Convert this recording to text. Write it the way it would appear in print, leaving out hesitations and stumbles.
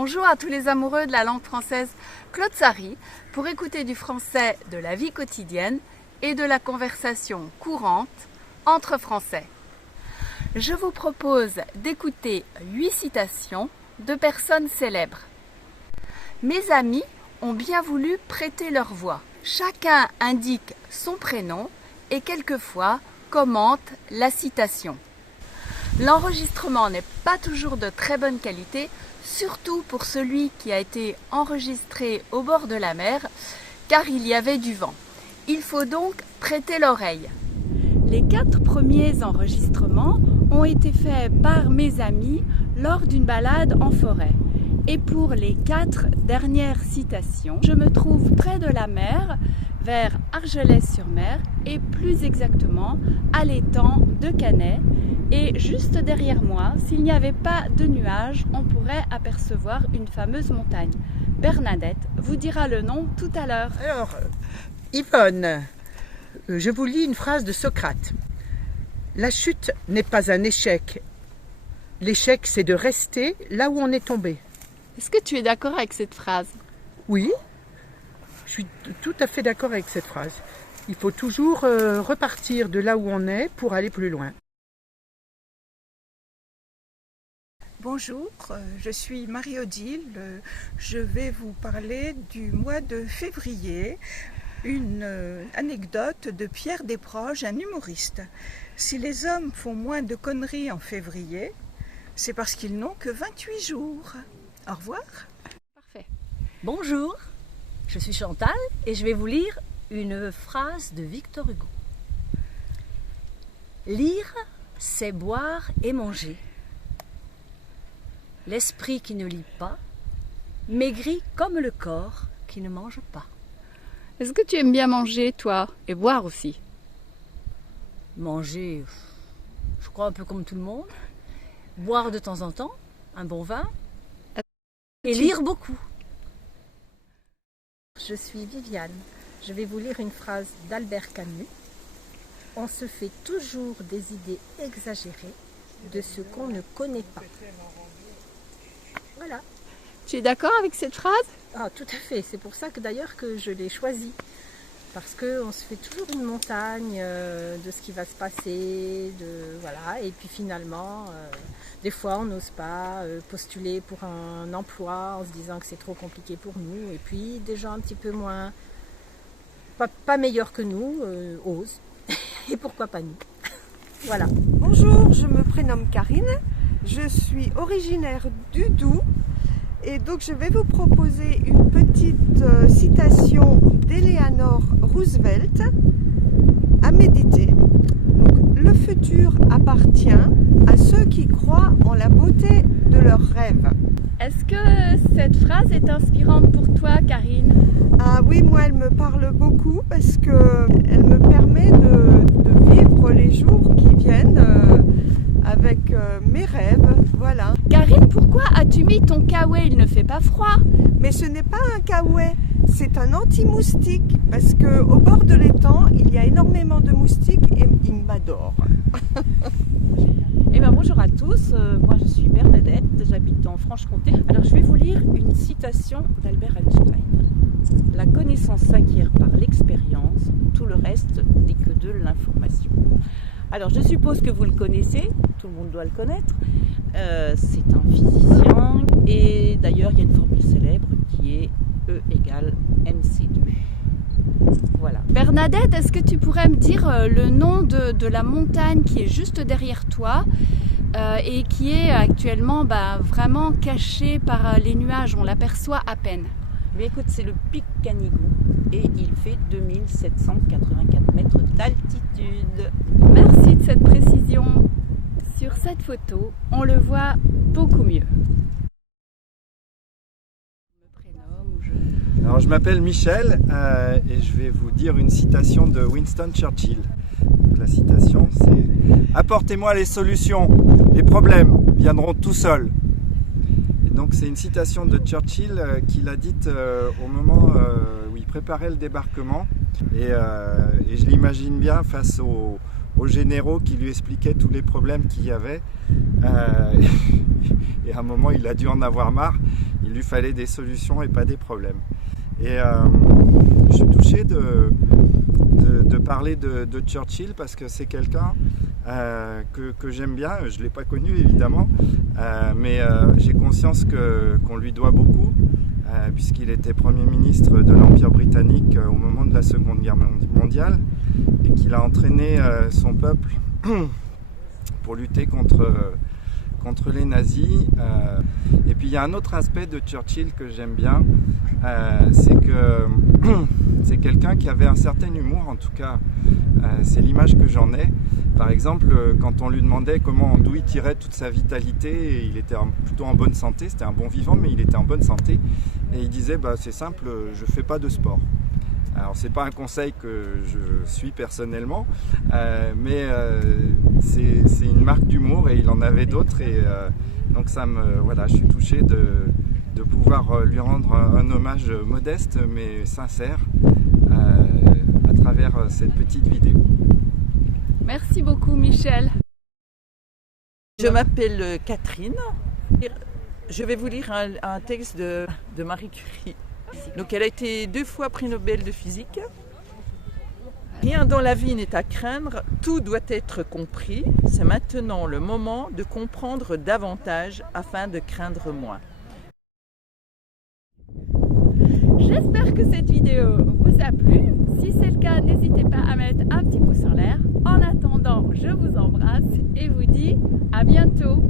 Bonjour à tous les amoureux de la langue française, Claude Sary, pour écouter du français de la vie quotidienne et de la conversation courante entre Français. Je vous propose d'écouter 8 citations de personnes célèbres. Mes amis ont bien voulu prêter leur voix. Chacun indique son prénom et quelquefois commente la citation. L'enregistrement n'est pas toujours de très bonne qualité, surtout pour celui qui a été enregistré au bord de la mer, car il y avait du vent. Il faut donc prêter l'oreille. Les 4 premiers enregistrements ont été faits par mes amis lors d'une balade en forêt. Et pour les 4 dernières citations, je me trouve près de la mer, vers Argelès-sur-Mer et plus exactement à l'étang de Canet. Et juste derrière moi, s'il n'y avait pas de nuages, on pourrait apercevoir une fameuse montagne. Bernadette vous dira le nom tout à l'heure. Alors, Yvonne, je vous lis une phrase de Socrate. La chute n'est pas un échec. L'échec, c'est de rester là où on est tombé. Est-ce que tu es d'accord avec cette phrase? Oui, je suis tout à fait d'accord avec cette phrase. Il faut toujours repartir de là où on est pour aller plus loin. Bonjour, je suis Marie-Odile. Je vais vous parler du mois de février, une anecdote de Pierre Desproges, un humoriste. Si les hommes font moins de conneries en février, c'est parce qu'ils n'ont que 28 jours. Au revoir. Parfait. Bonjour, je suis Chantal et je vais vous lire une phrase de Victor Hugo. Lire, c'est boire et manger. L'esprit qui ne lit pas maigrit comme le corps qui ne mange pas. Est-ce que tu aimes bien manger, toi, et boire aussi? Manger, je crois un peu comme tout le monde. Boire de temps en temps, un bon vin. Et lire beaucoup. Je suis Viviane. Je vais vous lire une phrase d'Albert Camus. On se fait toujours des idées exagérées de ce qu'on ne connaît pas. Voilà. Tu es d'accord avec cette phrase? Ah, tout à fait. C'est pour ça que d'ailleurs que je l'ai choisie. Parce qu'on se fait toujours une montagne de ce qui va se passer, voilà. Et puis finalement, des fois on n'ose pas postuler pour un emploi en se disant que c'est trop compliqué pour nous. Et puis des gens un petit peu moins, pas meilleurs que nous, osent. Et pourquoi pas nous? Voilà. Bonjour, je me prénomme Karine. Je suis originaire du Doubs. Et donc je vais vous proposer une petite citation d'Eleanor Roosevelt à méditer. Donc, le futur appartient à ceux qui croient en la beauté de leurs rêves. Est-ce que cette phrase est inspirante pour toi, Karine? Ah oui, moi elle me parle beaucoup parce qu'elle me permet de vivre les jours qui viennent avec mes rêves, voilà. Karine, pourquoi as-tu mis ton kawaii? Il ne fait pas froid. Mais ce n'est pas un kawaii, c'est un anti-moustique parce qu'au bord de l'étang, il y a énormément de moustiques et ils m'adorent. Eh bien, bonjour à tous, moi je suis Bernadette, j'habite en Franche-Comté. Alors je vais vous lire une citation d'Albert Einstein. La connaissance s'acquiert par l'expérience, tout le reste n'est que de l'information. Alors je suppose que vous le connaissez, tout le monde doit le connaître. C'est un physicien et d'ailleurs il y a une formule célèbre qui est E égale mc2. Voilà. Bernadette, est-ce que tu pourrais me dire le nom de la montagne qui est juste derrière toi et qui est actuellement vraiment cachée par les nuages, on l'aperçoit à peine? Mais écoute, c'est le pic Canigou et il fait 2784 mètres d'altitude. Merci de cette précision. Sur cette photo, on le voit beaucoup mieux. Alors je m'appelle Michel et je vais vous dire une citation de Winston Churchill. Donc, la citation c'est « Apportez-moi les solutions, les problèmes viendront tout seuls ». Donc c'est une citation de Churchill qu'il a dite au moment où il préparait le débarquement et je l'imagine bien face aux généraux qui lui expliquaient tous les problèmes qu'il y avait. et à un moment il a dû en avoir marre. Il lui fallait des solutions et pas des problèmes. Et je suis touché de parler de Churchill parce que c'est quelqu'un que j'aime bien. Je ne l'ai pas connu évidemment, mais j'ai conscience qu'on lui doit beaucoup, puisqu'il était Premier ministre de l'Empire britannique au moment de la Seconde Guerre mondiale et qu'il a entraîné son peuple pour lutter contre les nazis. Et puis il y a un autre aspect de Churchill que j'aime bien, c'est que c'est quelqu'un qui avait un certain humour, en tout cas c'est l'image que j'en ai. Par exemple, quand on lui demandait d'où il tirait toute sa vitalité, il était plutôt en bonne santé, c'était un bon vivant mais il était en bonne santé, et il disait c'est simple, je fais pas de sport. Alors c'est pas un conseil que je suis personnellement, mais c'est une marque d'humour et il en avait d'autres, et donc voilà, je suis touché de pouvoir lui rendre un hommage modeste mais sincère à travers cette petite vidéo. Merci beaucoup Michel. Je m'appelle Catherine. Je vais vous lire un texte de Marie Curie. Donc elle a été 2 fois prix Nobel de physique. Rien dans la vie n'est à craindre, tout doit être compris. C'est maintenant le moment de comprendre davantage afin de craindre moins. J'espère que cette vidéo vous a plu. Si c'est le cas, n'hésitez pas à mettre un petit pouce en l'air. En attendant, je vous embrasse et vous dis à bientôt.